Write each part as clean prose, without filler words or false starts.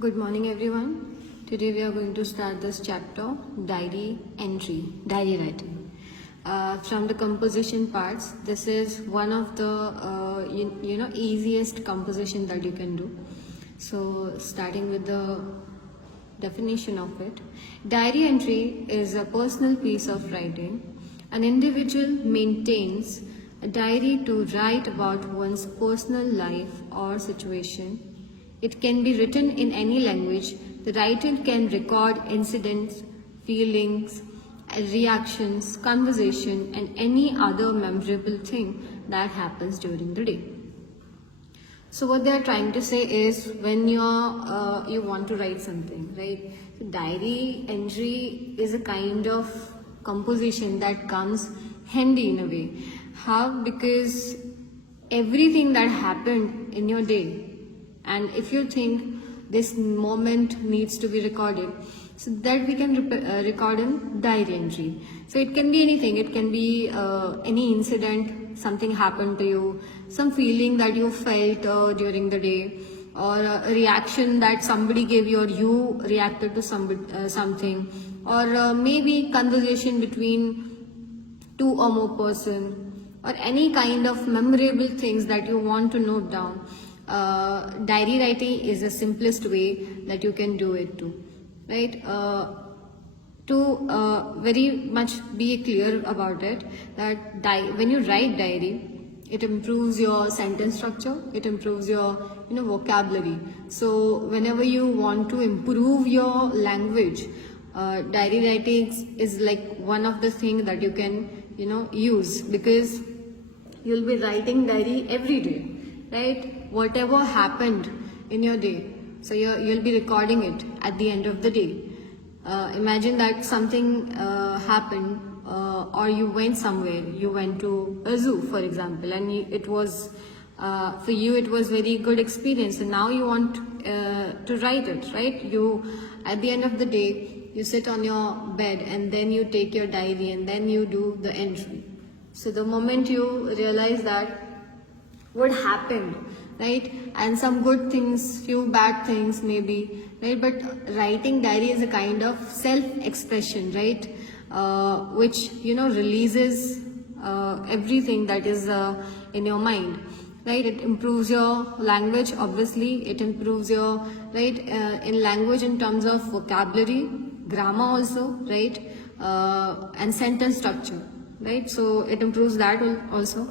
Good morning, everyone. Today we are going to start this chapter, diary entry, diary writing. From the composition parts, this is one of the easiest composition that you can do. So starting with the definition of it, diary entry is a personal piece of writing. An individual maintains a diary to write about one's personal life or situation. It can be written in any language. The writer can record incidents, feelings, reactions, conversation, and any other memorable thing that happens during the day. So what they are trying to say is when you want to write something, right? So diary entry is a kind of composition that comes handy in a way. How? Because everything that happened in your day, and if you think this moment needs to be recorded, so that we can record in diary entry. So it can be anything. It can be any incident, something happened to you, some feeling that you felt during the day, or a reaction that somebody gave you, or you reacted to something, or maybe conversation between two or more person, or any kind of memorable things that you want to note down. Diary writing is the simplest way that you can do it too, right? To very much be clear about it, that when you write diary, it improves your sentence structure, it improves your vocabulary. So whenever you want to improve your language, diary writing is like one of the things that you can use, because you'll be writing diary every day, right? Whatever happened in your day, so you'll be recording it at the end of the day. Imagine that something happened, or you went somewhere, you went to a zoo, for example, and it was for you it was very good experience, and now you want to write it, right? You, at the end of the day, you sit on your bed and then you take your diary and then you do the entry. So the moment you realize that what happened, right, and some good things, few bad things maybe, right, but writing diary is a kind of self-expression, right, which releases everything that is in your mind, right? It improves your language, obviously. It improves your in language in terms of vocabulary, grammar also, right, and sentence structure, right? So it improves that also.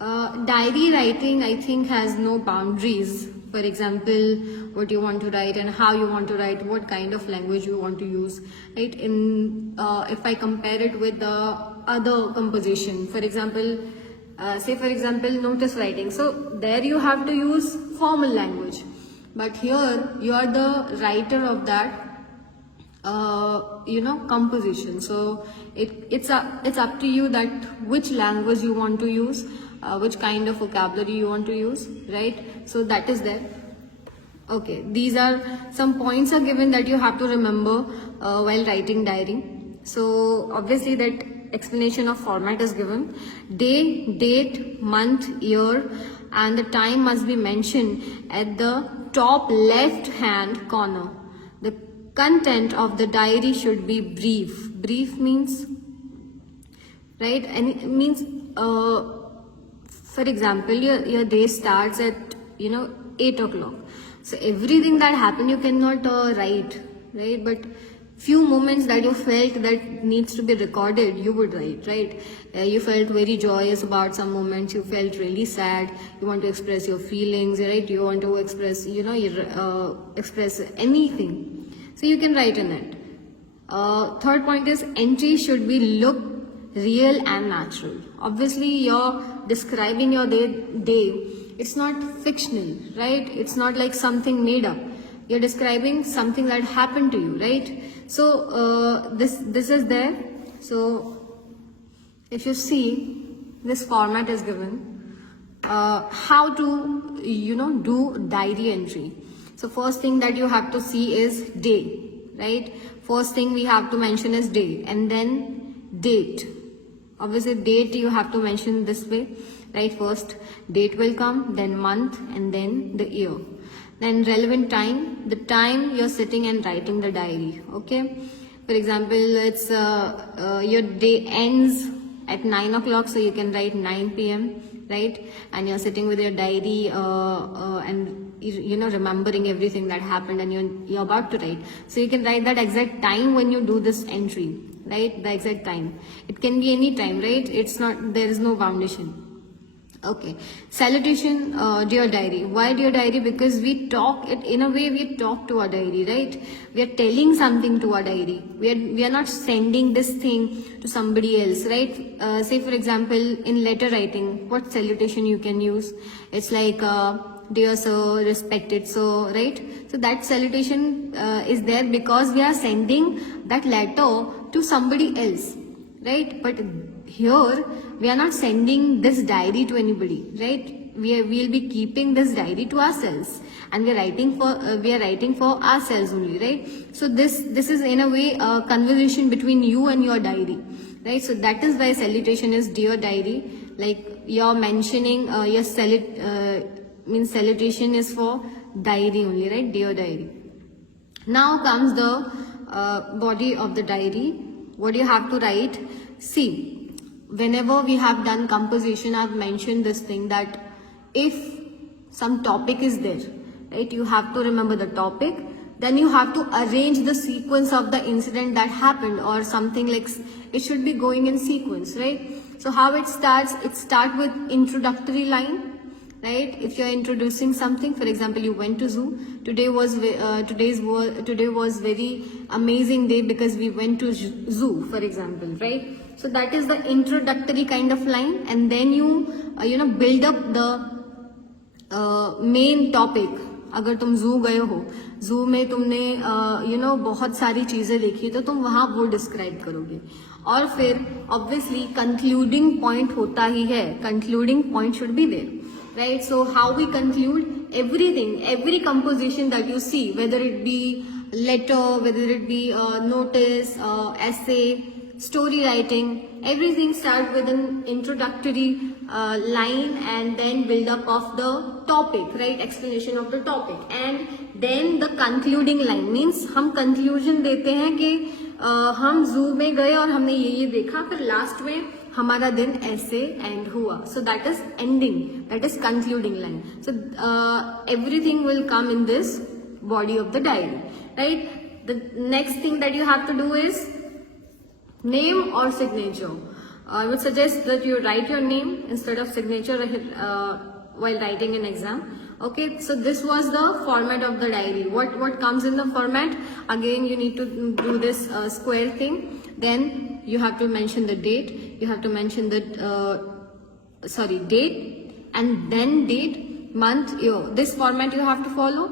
Diary writing, I think, has no boundaries. For example, what you want to write and how you want to write, what kind of language you want to use, right? If I compare it with the other composition, for example, notice writing. So there you have to use formal language, but here you are the writer of that composition. So it's up to you that which language you want to use, which kind of vocabulary you want to use, right? So that is there. Okay, these are some points are given that you have to remember while writing diary. So obviously that explanation of format is given. Day, date, month, year, and the time must be mentioned at the top left hand corner. The content of the diary should be brief. Brief means, right, and it means for example, your day starts at 8 o'clock. So everything that happened you cannot write, right? But few moments that you felt that needs to be recorded, you would write, right? You felt very joyous about some moments, you felt really sad, you want to express your feelings, right? You want to express, express anything. So you can write in it. Third point is entry should be look real and natural. Obviously, you're describing your day. It's not fictional, right? It's not like something made up. You're describing something that happened to you, right? So this is there. So if you see, this format is given. How to do diary entry. So first thing that you have to see is day, right? First thing we have to mention is day, and then date. Obviously date you have to mention this way, right? First date will come, then month, and then the year. Then relevant time, the time you're sitting and writing the diary. Okay. For example, it's your day ends at 9 o'clock, so you can write 9 p.m. right? And you're sitting with your diary and remembering everything that happened, and you're about to write. So you can write that exact time when you do this entry, right? The exact time. It can be any time, right? It's not, there is no foundation. Okay, salutation, dear diary. Why dear diary? Because we talk it in a way, we talk to our diary, right? We are telling something to our diary. We are not sending this thing to somebody else, right? Say for example, in letter writing, what salutation you can use? It's like dear sir, respected sir, right? So that salutation is there because we are sending that letter to somebody else, right? But here we are not sending this diary to anybody, right? We will be keeping this diary to ourselves, and we are writing for ourselves only, right? So this is in a way a conversation between you and your diary, right? So that is why salutation is dear diary. Like you're mentioning your means salutation is for diary only, right? Dear diary. Now comes the body of the diary. What do you have to write? See, whenever we have done composition, I've mentioned this thing that if some topic is there, right, you have to remember the topic, then you have to arrange the sequence of the incident that happened, or something like it should be going in sequence, right? So how it starts with introductory line, right? If you're introducing something, for example, you went to zoo. Today was very amazing day because we went to zoo, for example, right? So that is the introductory kind of line, and then you build up the main topic. अगर तुम जू गए हो, जू में तुमने बहुत सारी चीजें देखी, तो तुम वहां वो डिस्क्राइब करोगे. और फिर ऑब्वियसली कंक्लूडिंग पॉइंट होता ही है. Concluding point should be there, right? So how we conclude everything, every composition that you see, whether it be letter, whether it be notice, essay, story writing, everything start with an introductory line and then build up of the topic, right? Explanation of the topic, and then the concluding line means हम conclusion देते हैं कि हम zoo में गए और हमने ये देखा, फिर लास्ट में हमारा दिन ऐसे एंड हुआ. So that is ending, that is concluding line. So everything will come in this body of the diary, right? The next thing that you have to do is name or signature. I would suggest that you write your name instead of signature while writing an exam. Okay, so this was the format of the diary. What comes in the format? Again, you need to do this square thing. Then you have to mention the date. You have to mention the date, and then date, month, year. This format you have to follow.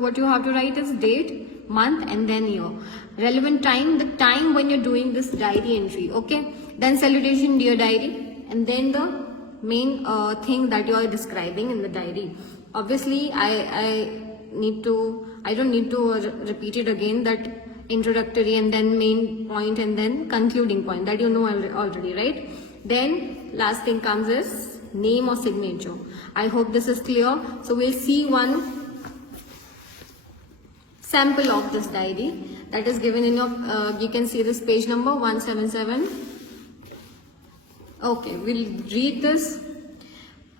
What you have to write is date, month, and then year. Relevant time, the time when you're doing this diary entry. Okay, then salutation, dear diary, and then the main thing that you are describing in the diary. Obviously, I don't need to repeat it again, that introductory and then main point and then concluding point, that you know already, right? Then last thing comes is name or signature. I hope this is clear. So we'll see one sample of this diary that is given in your, you can see this page number 177. Okay, we'll read this.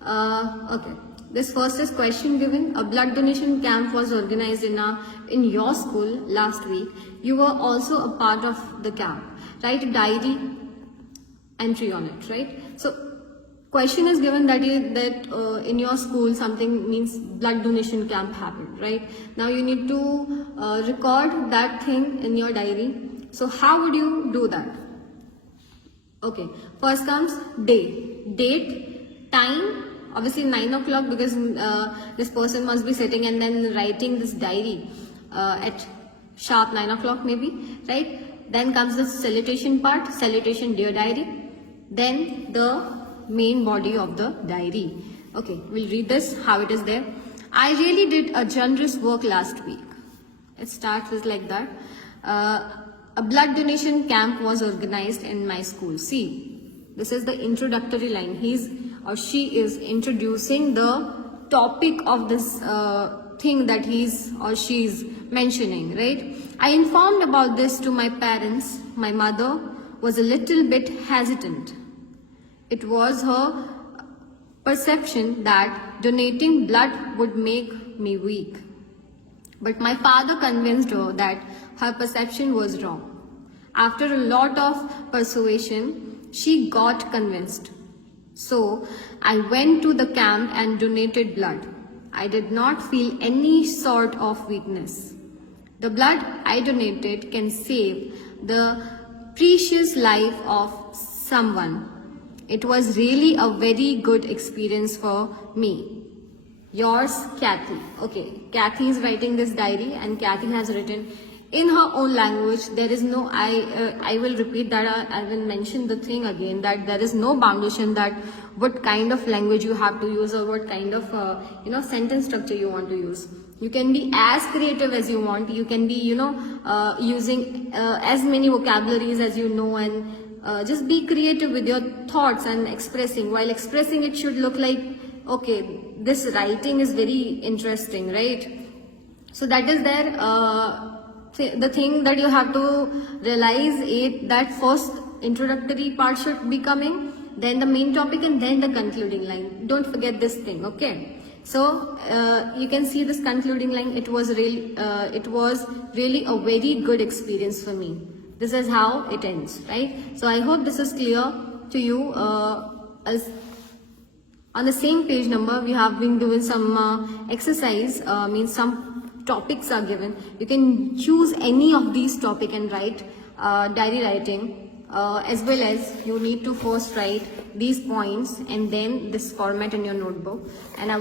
Okay, this first is question given. A blood donation camp was organized in your school last week. You were also a part of the camp. Write a diary entry on it, right? So question is given that in your school something means blood donation camp happened, right? Now you need to record that thing in your diary. So how would you do that? Okay, first comes date, time, obviously 9 o'clock because this person must be sitting and then writing this diary at sharp 9 o'clock maybe, right? Then comes the salutation part, salutation, dear diary, then the main body of the diary. Okay, we'll read this, how it is there. I really did a generous work last week. It starts with like that. A blood donation camp was organized in my school. See, this is the introductory line. He or she is introducing the topic of this thing that he's or she's mentioning, right? I informed about this to my parents. My mother was a little bit hesitant. It was her perception that donating blood would make me weak. But my father convinced her that her perception was wrong. After a lot of persuasion, she got convinced. So I went to the camp and donated blood. I did not feel any sort of weakness. The blood I donated can save the precious life of someone. It was really a very good experience for me. Yours, Kathy. Okay, Kathy is writing this diary, and Kathy has written in her own language. There is no, I will repeat that, I will mention the thing again, that there is no boundation that what kind of language you have to use or what kind of sentence structure you want to use. You can be as creative as you want. You can be using as many vocabularies as you know, and just be creative with your thoughts and expressing. While expressing, it should look like, okay, this writing is very interesting, right? So that is there. The thing that you have to realize is that first introductory part should be coming, then the main topic, and then the concluding line. Don't forget this thing, okay? So you can see this concluding line. It was really a very good experience for me. This is how it ends, right? So I hope this is clear to you. As on the same page number, we have been given some exercise, means some topics are given. You can choose any of these topic and write diary writing, as well as you need to first write these points and then this format in your notebook. And